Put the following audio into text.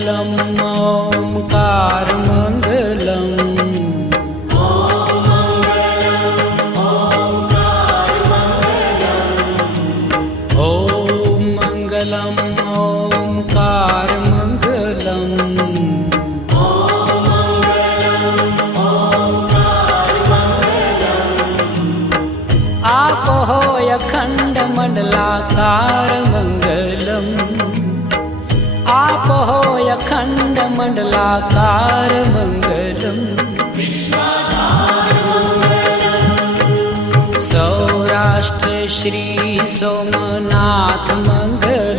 मङ्गलम् ओङ्कारमङ्गलम् ॐ मङ्गलम् ओङ्कारमङ्गलम् आपो अखण्डमण्डलाकारमङ्गलम् आपो अखण्डमण्डलाकारमङ्गलम् सौराष्ट्र श्री सोमनाथ मङ्गलम्